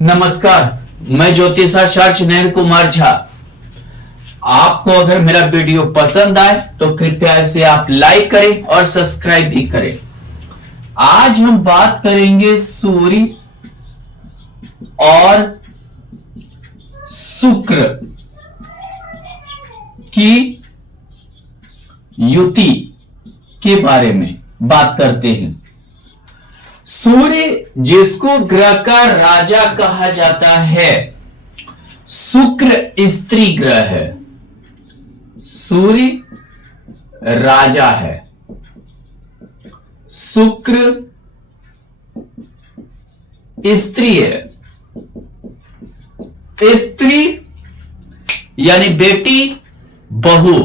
नमस्कार, मैं ज्योतिषाचार्य नयन कुमार झा। आपको अगर मेरा वीडियो पसंद आए तो कृपया इसे आप लाइक करें और सब्सक्राइब भी करें। आज हम बात करेंगे सूर्य और शुक्र की युति के बारे में बात करते हैं। सूर्य जिसको ग्रह का राजा कहा जाता है, शुक्र स्त्री ग्रह है। सूर्य राजा है, शुक्र स्त्री है। स्त्री यानी बेटी, बहू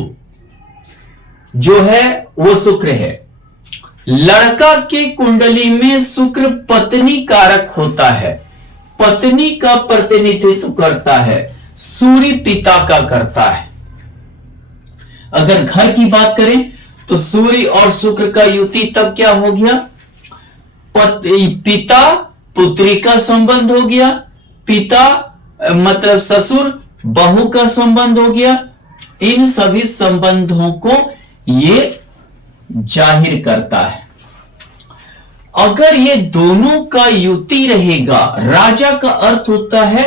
जो है वो शुक्र है। लड़का के कुंडली में शुक्र पत्नी कारक होता है, पत्नी का प्रतिनिधित्व करता है, सूर्य पिता का करता है। अगर घर की बात करें तो सूर्य और शुक्र का युति तब क्या हो गया? पिता पुत्री का संबंध हो गया, पिता मतलब ससुर बहू का संबंध हो गया। इन सभी संबंधों को ये जाहिर करता है। अगर ये दोनों का युति रहेगा, राजा का अर्थ होता है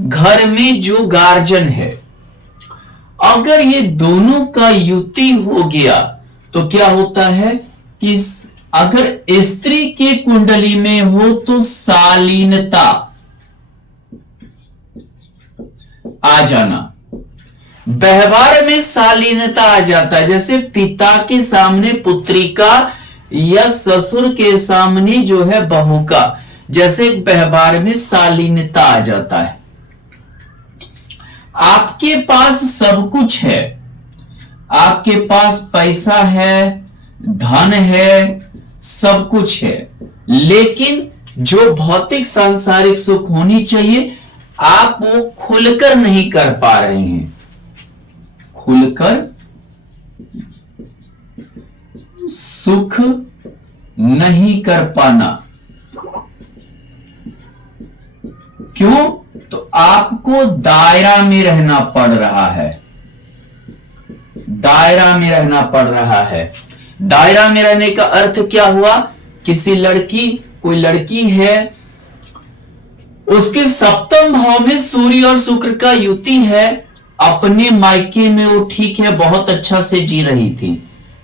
घर में जो गार्जियन है। अगर ये दोनों का युति हो गया तो क्या होता है कि अगर स्त्री के कुंडली में हो तो शालीनता आ जाना, व्यवहार में शालीनता आ जाता है। जैसे पिता के सामने पुत्री का या ससुर के सामने जो है बहू का, जैसे व्यवहार में शालीनता आ जाता है। आपके पास सब कुछ है, आपके पास पैसा है, धन है, सब कुछ है, लेकिन जो भौतिक सांसारिक सुख होनी चाहिए आप वो खुलकर नहीं कर पा रहे हैं। खुलकर सुख नहीं कर पाना क्यों? तो आपको दायरा में रहना पड़ रहा है, दायरा में रहना पड़ रहा है। दायरा में रहने का अर्थ क्या हुआ? किसी लड़की, कोई लड़की है, उसके सप्तम भाव में सूर्य और शुक्र का युति है। अपने मायके में वो ठीक है, बहुत अच्छा से जी रही थी,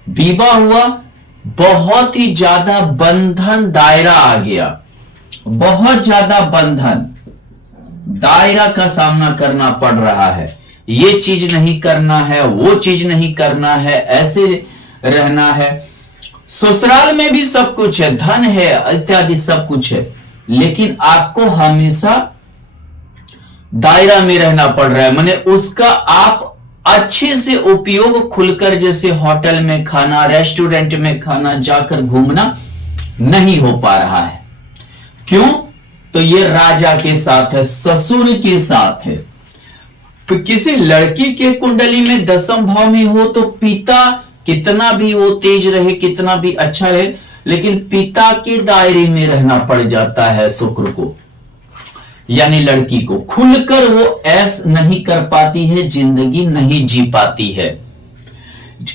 विवाह हुआ, बहुत ही ज्यादा बंधन दायरा आ गया, बहुत ज्यादा बंधन दायरा का सामना करना पड़ रहा है। ये चीज नहीं करना है, वो चीज नहीं करना है, ऐसे रहना है। ससुराल में भी सब कुछ है, धन है इत्यादि सब कुछ है, लेकिन आपको हमेशा दायरा में रहना पड़ रहा है। माने उसका आप अच्छे से उपयोग खुलकर, जैसे होटल में खाना, रेस्टोरेंट में खाना, जाकर घूमना नहीं हो पा रहा है। क्यों? तो ये राजा के साथ है, ससुर के साथ है। तो किसी लड़की के कुंडली में दसम भाव में हो तो पिता कितना भी वो तेज रहे, कितना भी अच्छा रहे, लेकिन पिता के दायरे में रहना पड़ जाता है शुक्र को, यानी लड़की को। खुलकर वो ऐश नहीं कर पाती है, जिंदगी नहीं जी पाती है।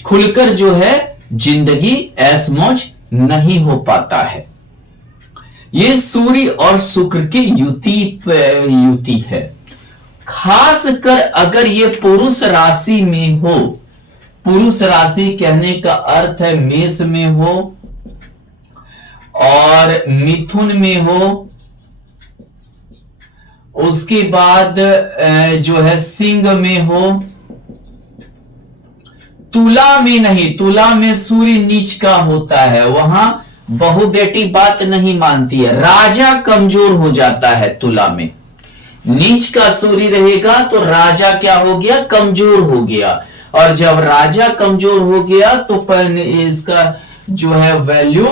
खुलकर जो है जिंदगी ऐश मौज नहीं हो पाता है। ये सूर्य और शुक्र की युति है। खास कर अगर ये पुरुष राशि में हो, पुरुष राशि कहने का अर्थ है मेष में हो और मिथुन में हो, उसके बाद जो है सिंह में हो, तुला में नहीं, तुला में सूर्य नीच का होता है, वहां बहु बेटी बात नहीं मानती है, राजा कमजोर हो जाता है। तुला में नीच का सूर्य रहेगा तो राजा क्या हो गया? कमजोर हो गया। और जब राजा कमजोर हो गया तो इसका जो है वैल्यू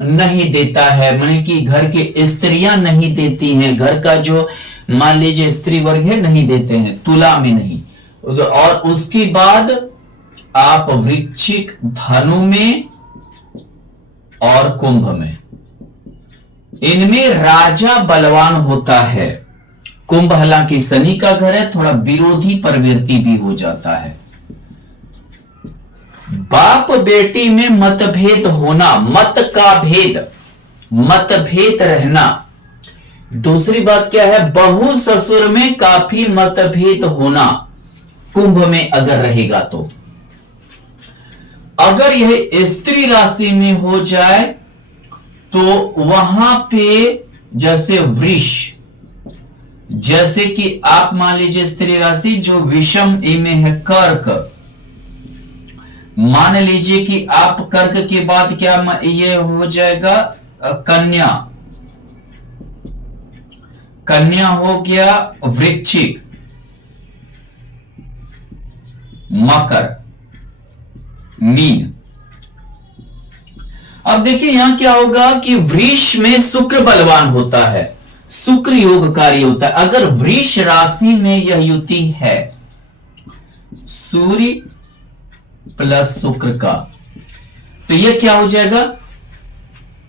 नहीं देता है, माने कि घर के स्त्रियां नहीं देती हैं, घर का जो मान लीजिए स्त्री वर्ग है नहीं देते हैं, तुला में नहीं। और उसके बाद आप वृश्चिक, धनु में और कुंभ में, इनमें राजा बलवान होता है, कुंभ हालांकि शनि का घर है, थोड़ा विरोधी प्रवृत्ति भी हो जाता है। बाप बेटी में मतभेद होना, मत का भेद, मतभेद रहना। दूसरी बात क्या है, बहू ससुर में काफी मतभेद होना, कुंभ में अगर रहेगा तो। अगर यह स्त्री राशि में हो जाए तो वहां पे जैसे वृष, जैसे कि आप मान लीजिए स्त्री राशि जो विषम में है कर्क, मान लीजिए कि आप कर्क के बाद क्या ये हो जाएगा कन्या, कन्या हो गया वृश्चिक, मकर, मीन। अब देखिए यहां क्या होगा कि वृष में शुक्र बलवान होता है, शुक्र योगकारी होता है। अगर वृष राशि में यह युति है सूर्य प्लस शुक्र का, तो यह क्या हो जाएगा,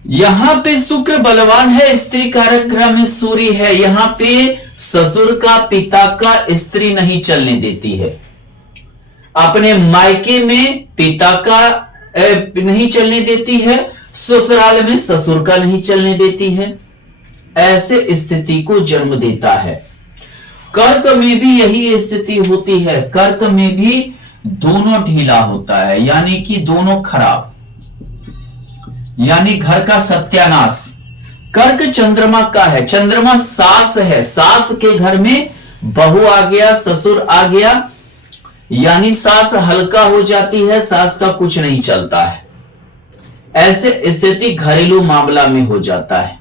यहां पे शुक्र बलवान है, स्त्री कारक ग्रह में सूर्य है, यहां पे ससुर का पिता का स्त्री नहीं चलने देती है, अपने मायके में पिता का नहीं चलने देती है, ससुराल में ससुर का नहीं चलने देती है, ऐसे स्थिति को जन्म देता है। कर्क में भी यही स्थिति होती है, कर्क में भी दोनों ढीला होता है, यानी कि दोनों खराब, यानी घर का सत्यानाश। कर्क चंद्रमा का है, चंद्रमा सास है, सास के घर में बहू आ गया, ससुर आ गया, यानी सास हल्का हो जाती है, सास का कुछ नहीं चलता है, ऐसे स्थिति घरेलू मामला में हो जाता है।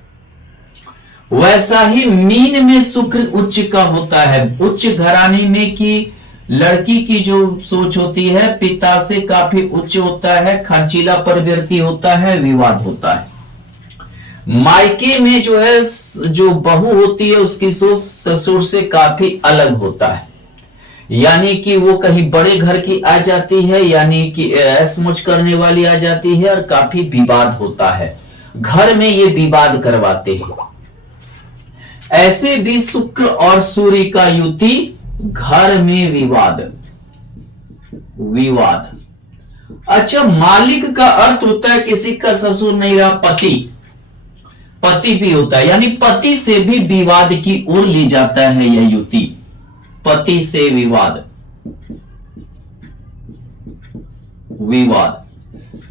वैसा ही मीन में शुक्र उच्च का होता है, उच्च घराने में की लड़की की जो सोच होती है पिता से काफी उच्च होता है, खर्चीला प्रवृत्ति होता है, विवाद होता है। मायके में जो है जो बहू होती है उसकी सोच ससुर से काफी अलग होता है, यानी कि वो कहीं बड़े घर की आ जाती है, यानी कि ऐश मौज करने वाली आ जाती है और काफी विवाद होता है, घर में ये विवाद करवाते हैं। ऐसे भी शुक्र और सूर्य का युति घर में विवाद, विवाद। अच्छा, मालिक का अर्थ होता है किसी का ससुर नहीं रहा, पति, पति भी होता है, यानी पति से भी विवाद की ओर ले जाता है यह युति, पति से विवाद, विवाद।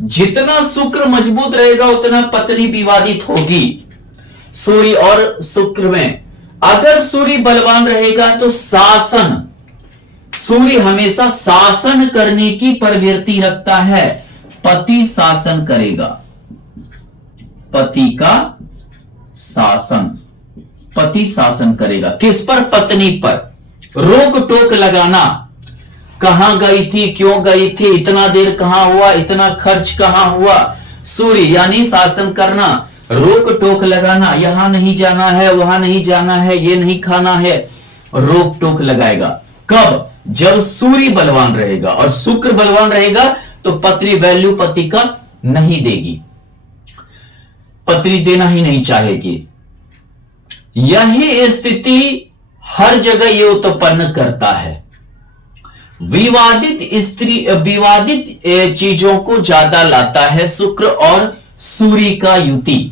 जितना शुक्र मजबूत रहेगा उतना पत्नी विवादित होगी, सूर्य और शुक्र में। अगर सूर्य बलवान रहेगा तो शासन, सूर्य हमेशा शासन करने की प्रवृत्ति रखता है, पति शासन करेगा, पति का शासन, पति शासन करेगा किस पर, पत्नी पर। रोक टोक लगाना, कहां गई थी, क्यों गई थी, इतना देर कहां हुआ, इतना खर्च कहां हुआ, सूर्य यानी शासन करना, रोक टोक लगाना, यहां नहीं जाना है, वहां नहीं जाना है, ये नहीं खाना है, रोक टोक लगाएगा। कब, जब सूर्य बलवान रहेगा, और शुक्र बलवान रहेगा तो पत्नी वैल्यू पति का नहीं देगी, पत्नी देना ही नहीं चाहेगी। यही स्थिति हर जगह ये उत्पन्न करता है, विवादित स्त्री, विवादित चीजों को ज्यादा लाता है शुक्र और सूर्य का युति।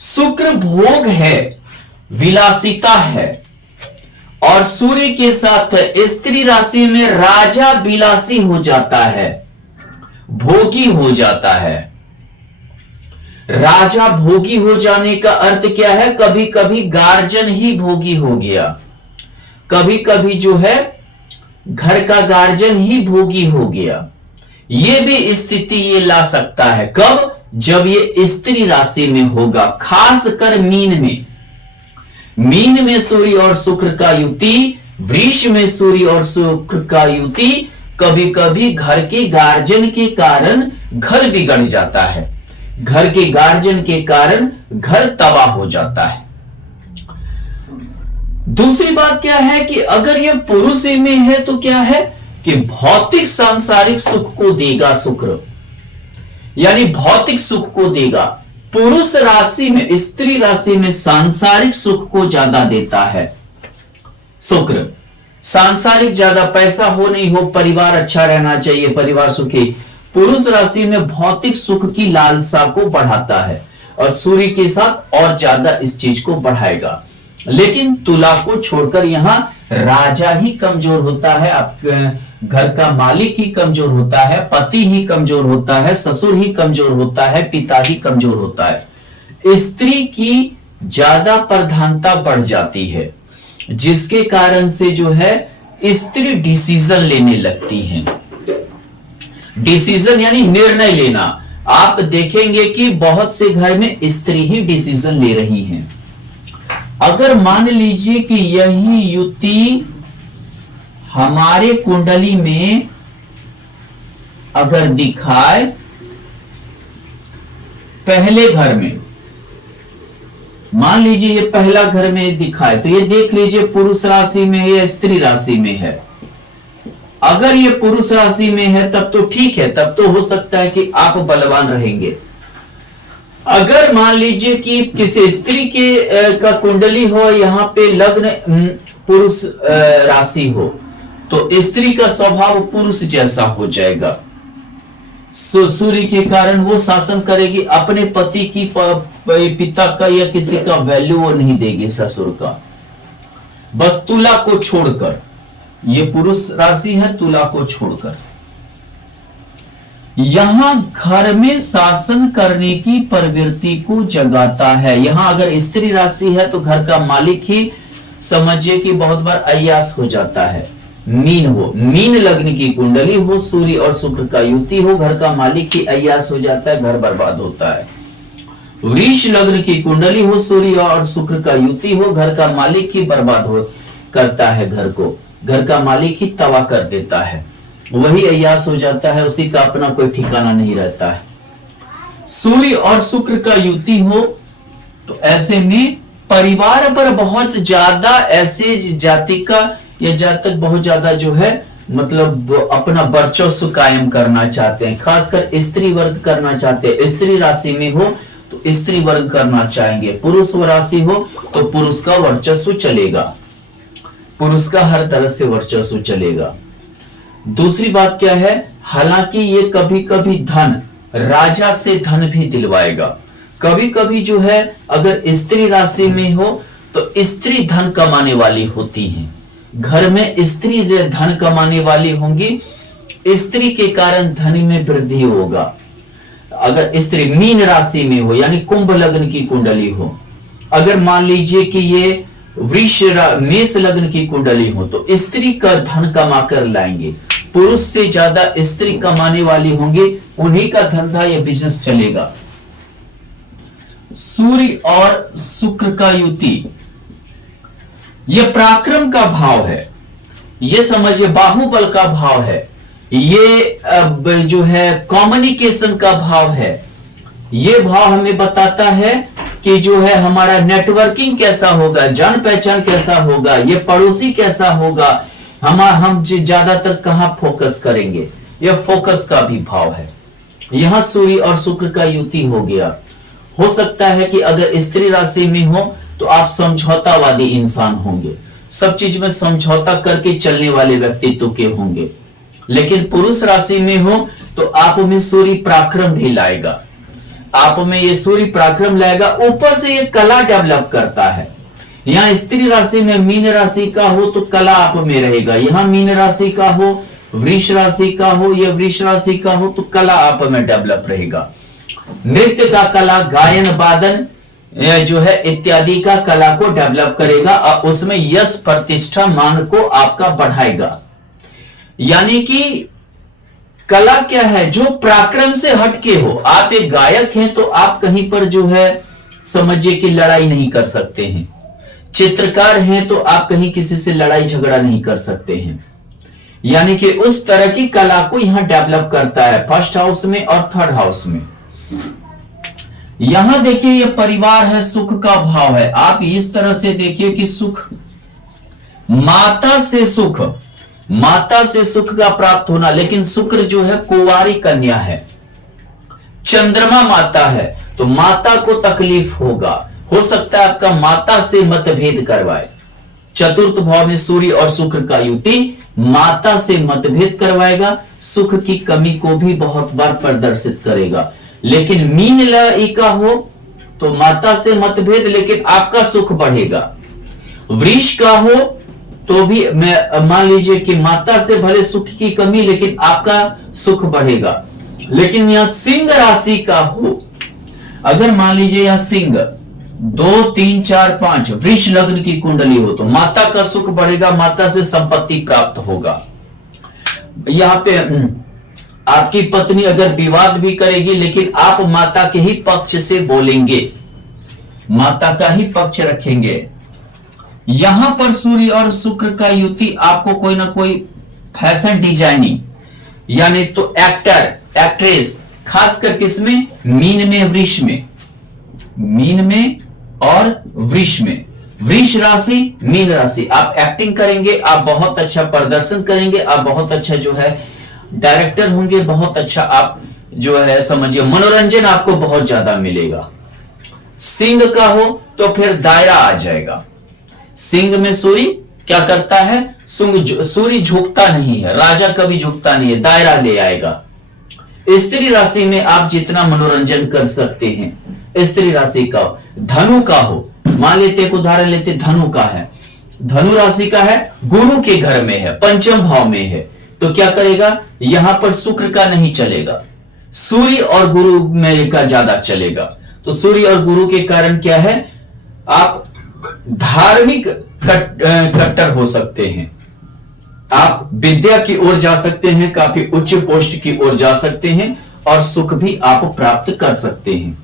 शुक्र भोग है, विलासिता है, और सूर्य के साथ स्त्री राशि में राजा विलासी हो जाता है, भोगी हो जाता है। राजा भोगी हो जाने का अर्थ क्या है, कभी कभी गार्जियन ही भोगी हो गया, कभी कभी जो है घर का गार्जियन ही भोगी हो गया, ये भी स्थिति ये ला सकता है। कब, जब ये स्त्री राशि में होगा, खासकर मीन में, मीन में सूर्य और शुक्र का युति, वृष में सूर्य और शुक्र का युति, कभी कभी घर के गार्जियन के कारण घर बिगड़ जाता है, घर के गार्जियन के कारण घर तबाह हो जाता है। दूसरी बात क्या है कि अगर यह पुरुष में है तो क्या है कि भौतिक सांसारिक सुख को देगा शुक्र, यानी भौतिक सुख को देगा। पुरुष राशि में, स्त्री राशि में सांसारिक सुख को ज्यादा देता है, शुक्र, सांसारिक ज्यादा पैसा हो नहीं हो, परिवार अच्छा रहना चाहिए, परिवार सुखी। पुरुष राशि में भौतिक सुख की लालसा को बढ़ाता है और सूर्य के साथ और ज्यादा इस चीज को बढ़ाएगा। लेकिन तुला को छोड़कर यहां राजा ही कमजोर होता है, आपके घर का मालिक ही कमजोर होता है, पति ही कमजोर होता है, ससुर ही कमजोर होता है, पिता ही कमजोर होता है। स्त्री की ज्यादा प्रधानता बढ़ जाती है, जिसके कारण से जो है स्त्री डिसीजन लेने लगती हैं। डिसीजन यानी निर्णय लेना। आप देखेंगे कि बहुत से घर में स्त्री ही डिसीजन ले रही हैं। अगर मान लीजिए कि यही युति हमारे कुंडली में अगर दिखाए पहले घर में, मान लीजिए ये पहला घर में दिखाए, तो ये देख लीजिए पुरुष राशि में है या स्त्री राशि में है। अगर ये पुरुष राशि में है तब तो ठीक है, तब तो हो सकता है कि आप बलवान रहेंगे। अगर मान लीजिए कि किसी स्त्री के का कुंडली हो, यहां पे लग्न पुरुष राशि हो, तो स्त्री का स्वभाव पुरुष जैसा हो जाएगा। सूर्य के कारण वो शासन करेगी, अपने पति की पिता का या किसी का वैल्यू वो नहीं देगी, ससुर का। बस तुला को छोड़कर, ये पुरुष राशि है, तुला को छोड़कर यहां घर में शासन करने की प्रवृत्ति को जगाता है। यहां अगर स्त्री राशि है तो घर का मालिक ही समझिए कि बहुत बार अय्यास हो जाता है। मीन हो, मीन लग्न की कुंडली हो, सूर्य और शुक्र का युति हो, घर का मालिक ही अय्यास हो जाता है, घर बर्बाद होता है। वृष लग्न की कुंडली हो, सूर्य और शुक्र का युति हो, घर का मालिक ही बर्बाद हो करता है, घर को, घर का मालिक ही तबाह कर देता है, वही अय्यास हो जाता है, उसी का अपना कोई ठिकाना नहीं रहता है। सूर्य और शुक्र का युति हो तो ऐसे में परिवार पर बहुत ज्यादा, ऐसे जाति का या जातक बहुत ज्यादा जो है मतलब अपना वर्चस्व कायम करना चाहते हैं, खासकर स्त्री वर्ग करना चाहते हैं। स्त्री राशि में हो तो स्त्री वर्ग करना चाहेंगे, पुरुष राशि हो तो पुरुष का वर्चस्व चलेगा, पुरुष का हर तरह से वर्चस्व चलेगा। दूसरी बात क्या है, हालांकि ये कभी कभी धन, राजा से धन भी दिलवाएगा। कभी कभी जो है अगर स्त्री राशि में हो तो स्त्री धन कमाने वाली होती हैं, घर में स्त्री धन कमाने वाली होंगी, स्त्री के कारण धन में वृद्धि होगा। अगर स्त्री मीन राशि में हो यानी कुंभ लग्न की कुंडली हो, अगर मान लीजिए कि ये वृष मेष लग्न की कुंडली हो तो स्त्री का धन कमा कर लाएंगे, पुरुष से ज्यादा स्त्री कमाने वाली होंगी, उन्हीं का धंधा या बिजनेस चलेगा। सूर्य और शुक्र का युति ये पराक्रम का भाव है, ये समझिए बाहुबल का भाव है, ये जो है कम्युनिकेशन का भाव है। ये भाव हमें बताता है कि जो है हमारा नेटवर्किंग कैसा होगा, जान पहचान कैसा होगा, ये पड़ोसी कैसा होगा, हम ज्यादातर कहां फोकस करेंगे, यह फोकस का भी भाव है। यहां सूर्य और शुक्र का युति हो गया। हो सकता है कि अगर स्त्री राशि में हो तो आप समझौतावादी इंसान होंगे, सब चीज में समझौता करके चलने वाले व्यक्तित्व के होंगे। लेकिन पुरुष राशि में हो तो आप में सूर्य पराक्रम भी लाएगा, आप में ये सूर्य पराक्रम लाएगा, ऊपर से ये कला डेवलप करता है। यहाँ स्त्री राशि में मीन राशि का हो तो कला आप में रहेगा, यहाँ मीन राशि का हो, वृष राशि का हो या वृष राशि का हो तो कला आप में डेवलप रहेगा। नृत्य का कला, गायन वादन जो है इत्यादि का कला को डेवलप करेगा और उसमें यश प्रतिष्ठा मान को आपका बढ़ाएगा। यानी कि कला क्या है, जो पराक्रम से हटके हो। आप एक गायक हैं तो आप कहीं पर जो है समझिए कि लड़ाई नहीं कर सकते हैं, चित्रकार हैं तो आप कहीं किसी से लड़ाई झगड़ा नहीं कर सकते हैं। यानी कि उस तरह की कला को यहां डेवलप करता है, फर्स्ट हाउस में और थर्ड हाउस में। यहां देखिए ये परिवार है, सुख का भाव है। आप इस तरह से देखिए कि सुख, माता से सुख का प्राप्त होना। लेकिन शुक्र जो है कुंवारी कन्या है, चंद्रमा माता है, तो माता को तकलीफ होगा, हो सकता है आपका माता से मतभेद करवाए। चतुर्थ भाव में सूर्य और शुक्र का युति माता से मतभेद करवाएगा, सुख की कमी को भी बहुत बार प्रदर्शित करेगा। लेकिन मीन लई का हो तो माता से मतभेद लेकिन आपका सुख बढ़ेगा। वृष का हो तो भी मान लीजिए कि माता से भले सुख की कमी लेकिन आपका सुख बढ़ेगा। लेकिन यहां सिंह राशि का हो, अगर मान लीजिए यहां सिंह 2 3 4 5 वृष लग्न की कुंडली हो तो माता का सुख बढ़ेगा, माता से संपत्ति प्राप्त होगा। यहां पे आपकी पत्नी अगर विवाद भी करेगी लेकिन आप माता के ही पक्ष से बोलेंगे, माता का ही पक्ष रखेंगे। यहां पर सूर्य और शुक्र का युति आपको कोई ना कोई फैशन डिजाइनिंग यानी तो एक्टर एक्ट्रेस, खासकर किसमें, मीन में वृष में, मीन में और वृष में, वृष राशि मीन राशि, आप एक्टिंग करेंगे, आप बहुत अच्छा प्रदर्शन करेंगे, आप बहुत अच्छा जो है डायरेक्टर होंगे, बहुत अच्छा आप जो है समझिए मनोरंजन आपको बहुत ज्यादा मिलेगा। सिंह का हो तो फिर दायरा आ जाएगा। सिंह में सूर्य क्या करता है, सूर्य झुकता नहीं है, राजा कभी झुकता नहीं है, दायरा ले आएगा। स्त्री राशि में आप जितना मनोरंजन कर सकते हैं। स्त्री राशि का धनु का हो, मान लेते एक उदाहरण लेते, धनु का है, धनु राशि का है, गुरु के घर में है, पंचम भाव में है, तो क्या करेगा, यहां पर शुक्र का नहीं चलेगा, सूर्य और गुरु में का ज्यादा चलेगा। तो सूर्य और गुरु के कारण क्या है, आप धार्मिक कट्टर हो सकते हैं, आप विद्या की ओर जा सकते हैं, काफी उच्च पोस्ट की ओर जा सकते हैं और सुख भी आप प्राप्त कर सकते हैं।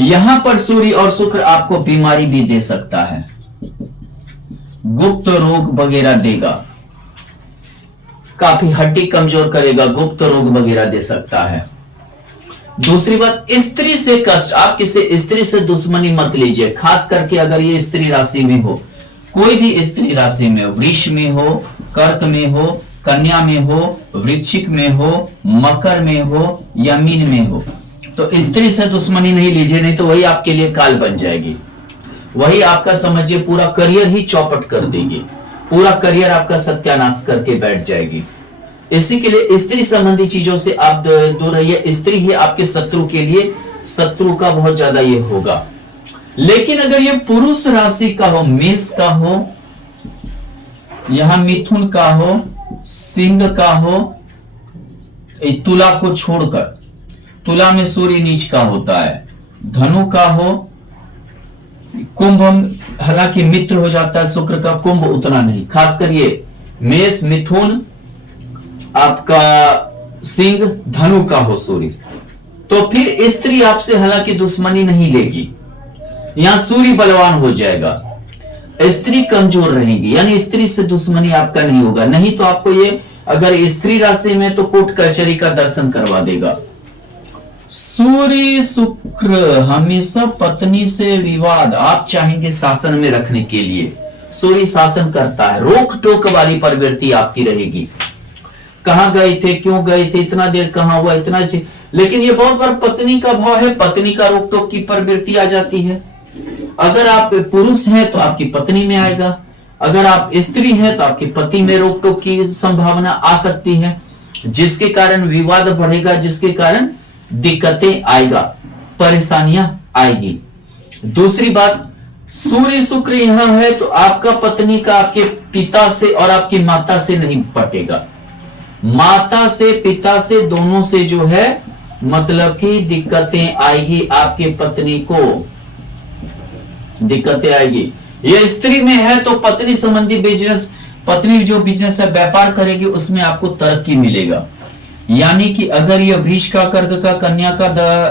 यहां पर सूर्य और शुक्र आपको बीमारी भी दे सकता है, गुप्त रोग वगैरह देगा, काफी हड्डी कमजोर करेगा, गुप्त रोग वगैरह दे सकता है। दूसरी बात, स्त्री से कष्ट, आप किसी स्त्री से दुश्मनी मत लीजिए, खास करके अगर ये स्त्री राशि में हो, कोई भी स्त्री राशि में, वृष में हो, कर्क में हो, कन्या में हो, वृश्चिक में हो, मकर में हो या मीन में हो, तो स्त्री से दुश्मनी नहीं लीजिए, नहीं तो वही आपके लिए काल बन जाएगी, वही आपका समझिए पूरा करियर ही चौपट कर देगी, पूरा करियर आपका सत्यानाश करके बैठ जाएगी। इसी के लिए स्त्री संबंधी चीजों से आप दूर रहिए, स्त्री ही आपके शत्रु के लिए, शत्रु का बहुत ज्यादा ये होगा। लेकिन अगर ये पुरुष राशि का हो, मेष का हो, यहां मिथुन का हो, सिंह का हो, तुला को छोड़कर, तुला में सूर्य नीच का होता है, धनु का हो, कुंभ हालांकि मित्र हो जाता है शुक्र का, कुंभ उतना नहीं, खासकर ये मेष, मिथुन, आपका सिंह, धनु का हो सूर्य, तो फिर स्त्री आपसे हालांकि दुश्मनी नहीं लेगी, यहां सूर्य बलवान हो जाएगा, स्त्री कमजोर रहेगी, यानी स्त्री से दुश्मनी आपका नहीं होगा। नहीं तो आपको ये अगर स्त्री राशि में तो कोर्ट कचहरी का दर्शन करवा देगा। सूर्य शुक्र हमेशा पत्नी से विवाद आप चाहेंगे शासन में रखने के लिए, सूर्य शासन करता है, रोक टोक वाली प्रवृत्ति आपकी रहेगी, कहां गए थे, क्यों गए थे, इतना देर कहां हुआ, इतना लेकिन ये बहुत बार पत्नी का भाव है, पत्नी का रोक टोक की प्रवृत्ति आ जाती है। अगर आप पुरुष हैं तो आपकी पत्नी में आएगा, अगर आप स्त्री हैं तो आपके पति में रोक टोक की संभावना आ सकती है, जिसके कारण विवाद बढ़ेगा, जिसके कारण दिक्कतें आएगा, परेशानियां आएगी। दूसरी बात, सूर्य शुक्र यहां है तो आपका पत्नी का आपके पिता से और आपकी माता से नहीं पटेगा, माता से पिता से दोनों से जो है मतलब कि दिक्कतें आएगी, आपके पत्नी को दिक्कतें आएगी। ये स्त्री में है तो पत्नी संबंधी बिजनेस, पत्नी जो बिजनेस है व्यापार करेगी उसमें आपको तरक्की मिलेगा। यानी कि अगर ये वृष का, कर्क का, कन्या का,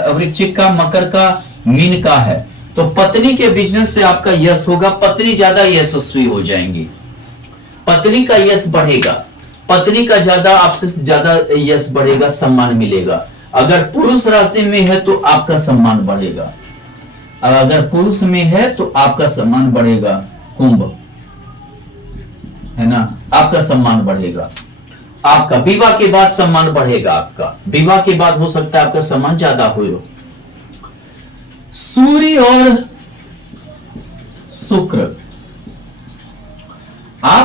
वृश्चिक का, मकर का, मीन का है तो पत्नी के बिजनेस से आपका यश होगा, पत्नी ज्यादा यशस्वी हो जाएंगी, पत्नी का यश बढ़ेगा, पत्नी का ज्यादा आपसे ज्यादा यश बढ़ेगा, सम्मान मिलेगा। अगर पुरुष राशि में है तो आपका सम्मान बढ़ेगा, अगर पुरुष में है तो आपका सम्मान बढ़ेगा, कुंभ है ना, आपका सम्मान बढ़ेगा, आपका विवाह के बाद सम्मान बढ़ेगा, आपका विवाह के बाद हो सकता है आपका सम्मान ज्यादा हो। सूर्य और शुक्र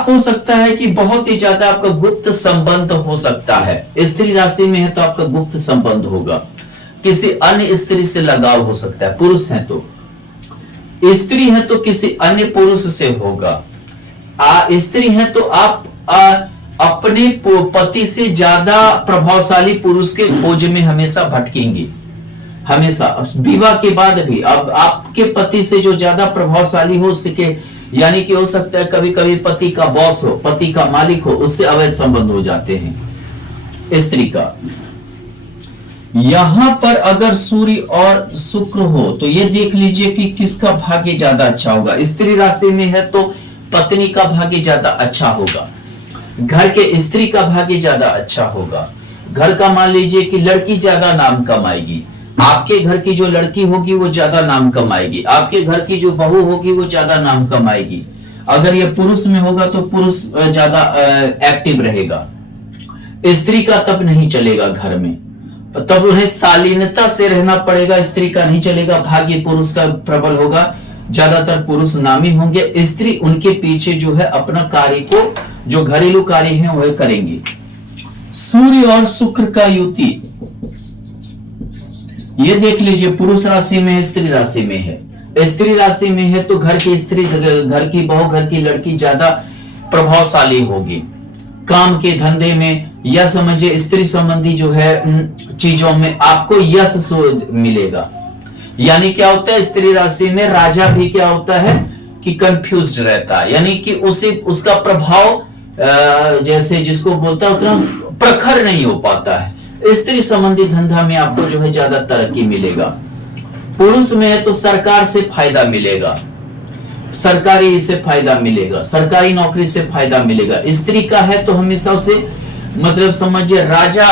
आप हो सकता है कि बहुत ही ज्यादा आपका गुप्त संबंध हो सकता है। स्त्री राशि में है तो आपका गुप्त संबंध होगा, किसी अन्य स्त्री से लगाव हो सकता है। पुरुष है तो, स्त्री है तो किसी अन्य पुरुष से होगा। स्त्री है तो आप अपने पति से ज्यादा प्रभावशाली पुरुष के खोज में हमेशा भटकेंगे, हमेशा विवाह के बाद भी। अब आपके पति से जो ज्यादा प्रभावशाली हो सके, यानी कि हो सकता है कभी कभी पति का बॉस हो, पति का मालिक हो, उससे अवैध संबंध हो जाते हैं स्त्री का। यहां पर अगर सूर्य और शुक्र हो तो ये देख लीजिए कि किसका भाग्य ज्यादा अच्छा होगा। स्त्री राशि में है तो पत्नी का भाग्य ज्यादा अच्छा होगा, घर के स्त्री का भाग्य ज्यादा अच्छा होगा। घर का मान लीजिए कि लड़की ज्यादा नाम कमाएगी, आपके घर की जो लड़की होगी वो ज्यादा नाम कमाएगी, आपके घर की जो बहू होगी वो ज्यादा नाम कमाएगी। अगर ये पुरुष में होगा तो पुरुष ज्यादा एक्टिव रहेगा, स्त्री का तब नहीं चलेगा घर में, तब उन्हें शालीनता से रहना पड़ेगा, स्त्री का नहीं चलेगा। भाग्य पुरुष का प्रबल होगा, ज्यादातर पुरुष नामी होंगे, स्त्री उनके पीछे जो है अपना कार्य को, जो घरेलू कार्य है वह करेंगे। सूर्य और शुक्र का युति, ये देख लीजिए पुरुष राशि में है, स्त्री राशि में है। स्त्री राशि में है तो घर की स्त्री, घर की बहू, घर की लड़की ज्यादा प्रभावशाली होगी काम के धंधे में, या समझिए स्त्री संबंधी जो है चीजों में आपको यश मिलेगा। यानी क्या होता है स्त्री राशि में राजा भी क्या होता है कि कंफ्यूज्ड रहता है, यानी कि उसे उसका प्रभाव जैसे जिसको बोलता है उतना प्रखर नहीं हो पाता है। स्त्री संबंधी धंधा में आपको जो है ज्यादा तरक्की मिलेगा। पुरुष में है तो सरकार से फायदा मिलेगा, सरकारी से फायदा मिलेगा, सरकारी नौकरी से फायदा मिलेगा। स्त्री का है तो हमेशा उसे मतलब समझिए राजा,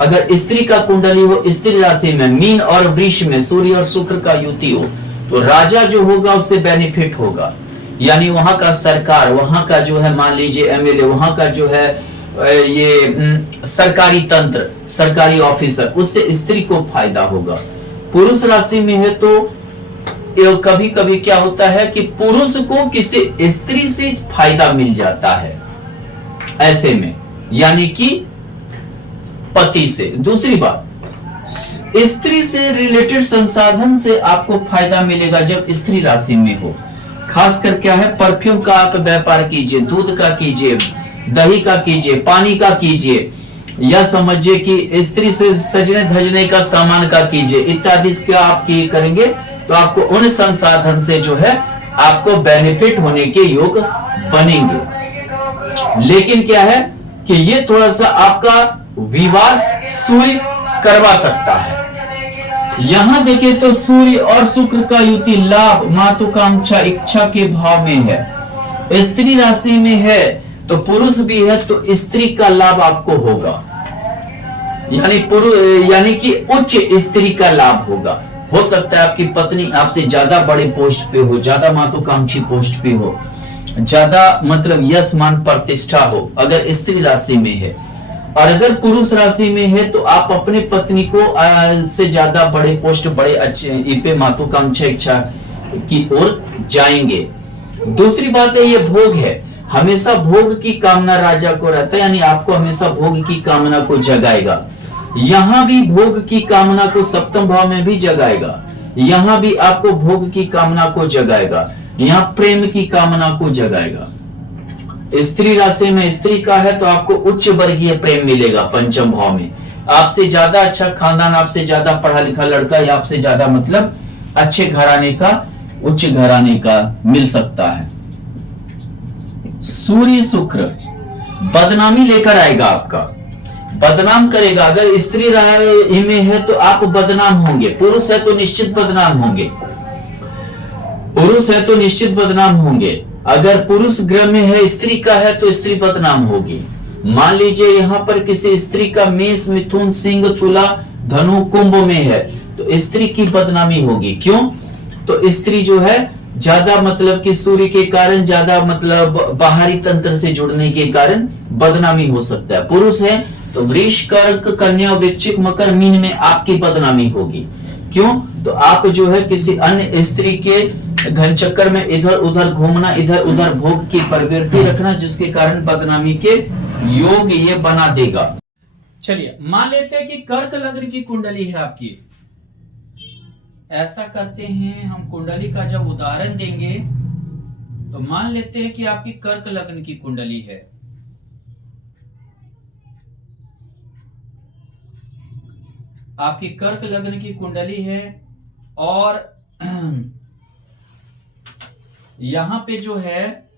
अगर स्त्री का कुंडली हो स्त्री राशि में मीन और वृष में सूर्य और शुक्र का युति हो तो राजा जो होगा उससे बेनिफिट होगा, यानी वहां का सरकार, वहां का जो है मान लीजिए एमएलए, वहां का जो है ये सरकारी तंत्र, सरकारी ऑफिसर, उससे स्त्री को फायदा होगा। पुरुष राशि में है तो कभी कभी क्या होता है कि पुरुष को किसी स्त्री से फायदा मिल जाता है ऐसे में, यानी कि पति से। दूसरी बात, स्त्री से रिलेटेड संसाधन से आपको फायदा मिलेगा जब स्त्री राशि में हो। खासकर क्या है, परफ्यूम का आप व्यापार कीजिए, दूध का कीजिए, दही का कीजिए, पानी का कीजिए, या समझिए कि स्त्री से सजने धजने का सामान का कीजिए, इत्यादि क्या आप किए करेंगे तो आपको उन संसाधन से जो है आपको बेनिफिट होने के योग बनेंगे। लेकिन क्या है कि ये थोड़ा सा आपका विवाद सूर्य करवा सकता है। यहां देखिए तो सूर्य और शुक्र का युति लाभ, महत्वाकांक्षा, इच्छा के भाव में है। स्त्री राशि में है तो पुरुष भी है तो स्त्री का लाभ आपको होगा, यानी कि उच्च स्त्री का लाभ होगा। हो सकता है आपकी पत्नी आपसे ज्यादा बड़े पोस्ट पे हो, ज्यादा महत्वाकांक्षी पोस्ट पे हो, ज्यादा मतलब यश मान प्रतिष्ठा हो अगर स्त्री राशि में है। और अगर पुरुष राशि में है तो आप अपने पत्नी को से ज्यादा बड़े पोस्ट, बड़े अच्छे पे महत्वाकांक्षा इच्छा की ओर जाएंगे। दूसरी बात है ये भोग है, हमेशा भोग की कामना राजा को रहता है, यानी आपको हमेशा भोग की कामना को जगाएगा। यहां भी भोग की कामना को सप्तम भाव में भी जगाएगा, यहां भी आपको भोग की कामना को जगाएगा, यहां प्रेम की कामना को जगाएगा। स्त्री राशि में स्त्री का है तो आपको उच्च वर्गीय प्रेम मिलेगा पंचम भाव में, आपसे ज्यादा अच्छा खानदान, आपसे ज्यादा पढ़ा लिखा लड़का, या आपसे ज्यादा मतलब अच्छे घराने का, उच्च घराने का मिल सकता है। सूर्य शुक्र बदनामी लेकर आएगा, आपका बदनाम करेगा। अगर स्त्री राशि में है तो आप बदनाम होंगे, पुरुष है तो निश्चित बदनाम होंगे, पुरुष है तो निश्चित बदनाम होंगे। अगर पुरुष ग्रह में है, स्त्री का है तो स्त्री बदनाम होगी। मान लीजिए यहां पर किसी स्त्री का मेष, मिथुन, सिंह, तुला, धनु, कुंभ में है तो स्त्री की बदनामी होगी। क्यों? तो स्त्री जो है ज्यादा मतलब कि सूर्य के कारण, ज्यादा मतलब बाहरी तंत्र से जुड़ने के कारण बदनामी हो सकता है। पुरुष है तो वृष, कर्क, कन्या, वृश्चिक, मकर, मीन में आपकी बदनामी होगी। क्यों? तो आप जो है किसी अन्य स्त्री के धन चक्कर में इधर उधर घूमना, इधर उधर भोग की प्रवृत्ति रखना, जिसके कारण बदनामी के योग ये बना देगा। चलिए मान लेते हैं कि कर्क लग्न की कुंडली है आपकी। ऐसा करते हैं, हम कुंडली का जब उदाहरण देंगे तो मान लेते हैं कि आपकी कर्क लग्न की कुंडली है। आपकी कर्क लग्न की कुंडली है और यहां पे जो है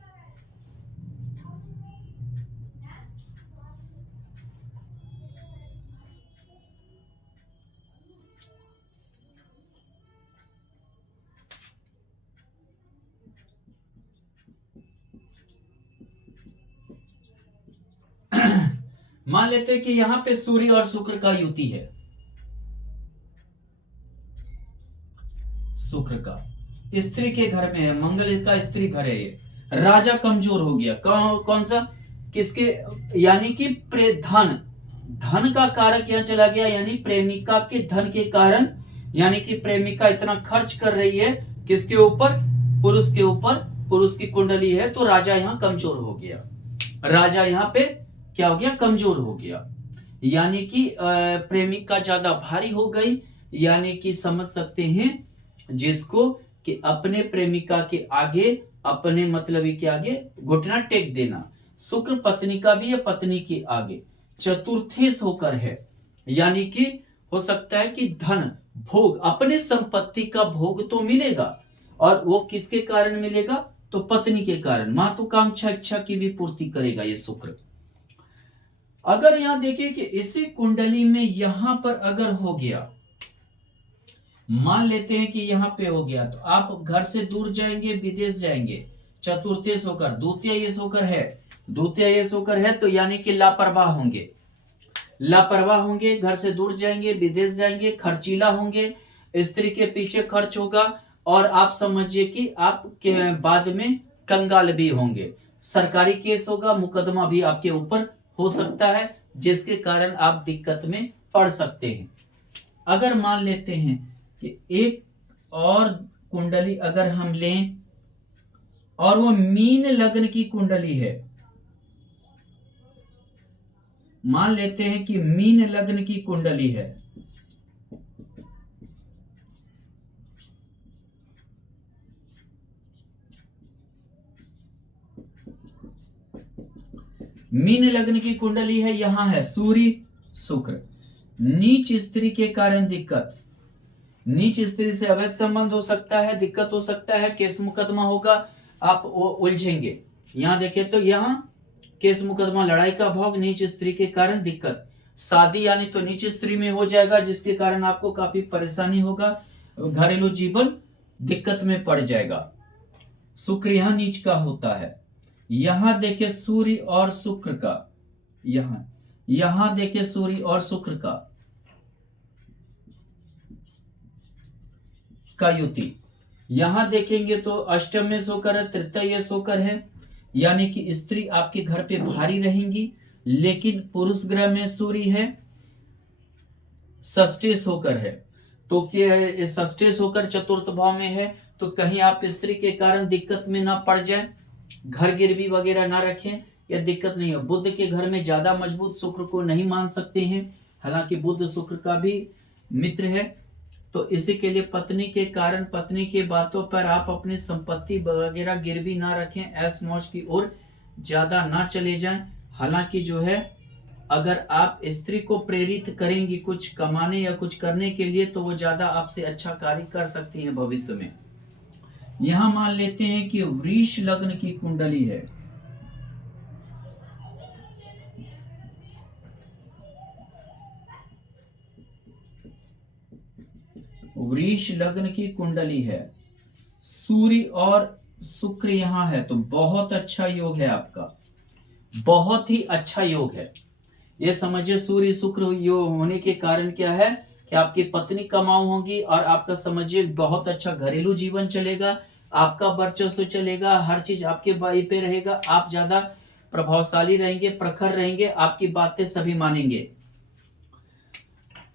मान लेते हैं कि यहां पे सूर्य और शुक्र का युति है। शुक्र का स्त्री के घर में है, मंगल का स्त्री घर है। ये राजा कमजोर हो गया। कौन सा? किसके? यानी कि धन, धन का कारक यहां चला गया, यानी प्रेमिका के धन के कारण, यानी कि प्रेमिका इतना खर्च कर रही है किसके ऊपर? पुरुष के ऊपर। पुरुष की कुंडली है तो राजा यहां कमजोर हो गया। राजा यहां पे क्या हो गया? कमजोर हो गया, यानी कि प्रेमिका ज्यादा भारी हो गई, यानी कि समझ सकते हैं जिसको कि अपने प्रेमिका के आगे, अपने मतलब के आगे घुटना टेक देना। शुक्र पत्नी का भी है, पत्नी के आगे चतुर्थेश होकर है, यानी कि हो सकता है कि धन भोग, अपने संपत्ति का भोग तो मिलेगा, और वो किसके कारण मिलेगा? तो पत्नी के कारण। महत्वाकांक्षा इच्छा की भी पूर्ति करेगा ये शुक्र। अगर यहां देखें कि इसी कुंडली में यहां पर अगर हो गया, मान लेते हैं कि यहां पे हो गया, तो आप घर से दूर जाएंगे, विदेश जाएंगे, चतुर्थेश होकर, द्वितीय येष होकर है, द्वितीय येष होकर है, तो यानी कि लापरवाह होंगे, लापरवाह होंगे, घर से दूर जाएंगे, विदेश जाएंगे, खर्चीला होंगे, स्त्री के पीछे खर्च होगा, और आप समझिए कि आप के बाद में कंगाल भी होंगे, सरकारी केस होगा, मुकदमा भी आपके ऊपर हो सकता है, जिसके कारण आप दिक्कत में पड़ सकते हैं। अगर मान लेते हैं कि एक और कुंडली अगर हम लें और वो मीन लग्न की कुंडली है, मान लेते हैं कि मीन लग्न की कुंडली है, मीन लग्न की कुंडली है, यहां है सूर्य शुक्र, नीच स्त्री के कारण दिक्कत, नीच स्त्री से अवैध संबंध हो सकता है, दिक्कत हो सकता है, केस मुकदमा होगा, आप उलझेंगे। यहां देखें तो यहां केस मुकदमा, लड़ाई का भोग, नीच स्त्री के कारण दिक्कत, शादी यानी तो नीच स्त्री में हो जाएगा, जिसके कारण आपको काफी परेशानी होगा, घरेलू जीवन दिक्कत में पड़ जाएगा। शुक्र यहां नीच का होता है। यहां देखे सूर्य और शुक्र का, यहां देखे सूर्य और शुक्र का युति, यहां देखेंगे तो अष्टम में होकर है, तृतीय होकर है, यानी कि स्त्री आपके घर पे भारी रहेंगी, लेकिन पुरुष ग्रह में सूर्य है, षष्ठेश होकर है, तो क्या षष्ठेश होकर चतुर्थ भाव में है, तो कहीं आप स्त्री के कारण दिक्कत में ना पड़ जाए, घर गिरवी वगैरह ना रखें, या दिक्कत नहीं हो। बुध के घर में ज्यादा मजबूत शुक्र को नहीं मान सकते हैं, हालांकि बुध शुक्र का भी मित्र है, तो इसी के लिए पत्नी के कारण, पत्नी के बातों पर आप अपनी संपत्ति वगैरह गिरवी ना रखें, ऐश मौज की ओर ज्यादा ना चले जाएं। हालांकि जो है अगर आप स्त्री को प्रेरित करेंगी कुछ कमाने या कुछ करने के लिए, तो वो ज्यादा आपसे अच्छा कार्य कर सकती है भविष्य में। यहां मान लेते हैं कि वृष लग्न की कुंडली है, वृष लग्न की कुंडली है, सूर्य और शुक्र यहां है, तो बहुत अच्छा योग है आपका, बहुत ही अच्छा योग है। ये समझिए सूर्य शुक्र योग होने के कारण क्या है कि आपकी पत्नी कमाऊ होगी, और आपका समझिए बहुत अच्छा घरेलू जीवन चलेगा, आपका वर्चस्व चलेगा, हर चीज आपके बाई पे रहेगा, आप ज्यादा प्रभावशाली रहेंगे, प्रखर रहेंगे, आपकी बातें सभी मानेंगे।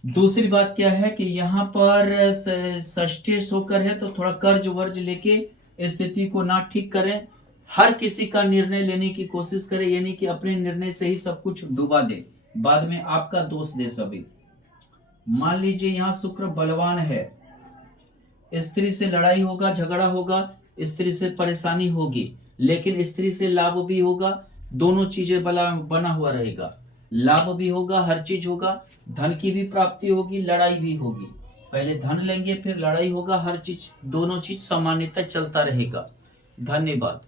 दूसरी बात क्या है कि यहाँ पर षष्ठी होकर है तो थोड़ा कर्ज वर्ज लेके स्थिति को ना ठीक करें। हर किसी का निर्णय लेने की कोशिश करें, यानी कि अपने निर्णय से ही सब कुछ डुबा दे, बाद में आपका दोष दे सभी। मान लीजिए यहाँ शुक्र बलवान है, स्त्री से लड़ाई होगा, झगड़ा होगा, स्त्री से परेशानी होगी, लेकिन स्त्री से लाभ भी होगा, दोनों चीजें बना हुआ रहेगा, लाभ भी होगा, हर चीज होगा, धन की भी प्राप्ति होगी, लड़ाई भी होगी। पहले धन लेंगे फिर लड़ाई होगा, हर चीज दोनों चीज सामान्यतः चलता रहेगा। धन्यवाद।